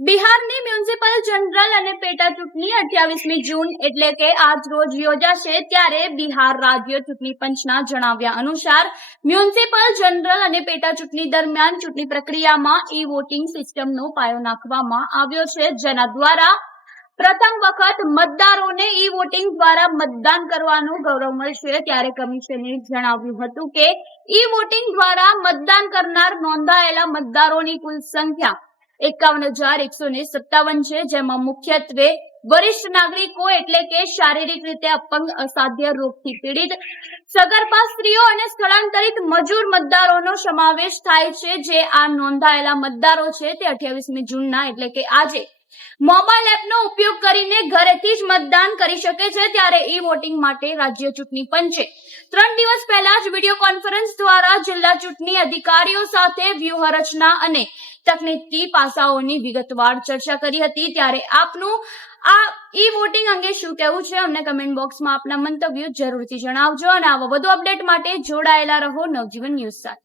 બિહારની municipal general અને પેટા ચૂંટણી 28મી જૂન એટલે કે આજ રોજ યોજાશે ત્યારે બિહાર રાજ્ય ચૂંટણી પંચના જણાવ્યા અનુસાર મ્યુનિસિપલ જનરલ અને પેટા ચૂંટણી દરમિયાન ચૂંટણી પ્રક્રિયામાં ઈ વોટિંગ સિસ્ટમનો પાયો નાખવામાં આવ્યો છે, જેના દ્વારા પ્રથમ વખત મતદારોને ઈ વોટિંગ દ્વારા મતદાન કરવાનું ગૌરવ મળશે। ત્યારે કમિશને જણાવ્યું હતું કે ઈ વોટિંગ દ્વારા મતદાન કરનાર નોંધાયેલા મતદારોની કુલ સંખ્યા 51,157 છે, જેમાં મુખ્યત્વે વરિષ્ઠ નાગરિકો એટલે કે શારીરિક રીતે અપંગ, અસાધ્ય રોગથી પીડિત, સગર્ભા સ્ત્રીઓ અને સ્થળાંતરિત મજૂર મતદારોનો સમાવેશ થાય છે। જે આ નોંધાયેલા મતદારો છે તે 28મી જૂનના એટલે કે આજે મોબાઈલ એપનો ઉપયોગ કરીને ઘરેથી જ મતદાન કરી શકે છે। ત્યારે ઈ વોટિંગ માટે રાજ્ય ચૂંટણી પંચે 3 દિવસ પહેલા જ વિડીયો કોન્ફરન્સ દ્વારા જિલ્લા ચૂંટણી અધિકારીઓ સાથે વ્યૂહરચના અને તકનીકી પાસાઓની વિગતવાર ચર્ચા કરી હતી। ત્યારે આપનું આ ઈ વોટિંગ અંગે શું કહેવું છે અમને કમેન્ટ બોક્સમાં આપના મંતવ્યો જરૂરથી જણાવજો અને આવા વધુ અપડેટ માટે જોડાયેલા રહો નવજીવન ન્યૂઝ સાથે।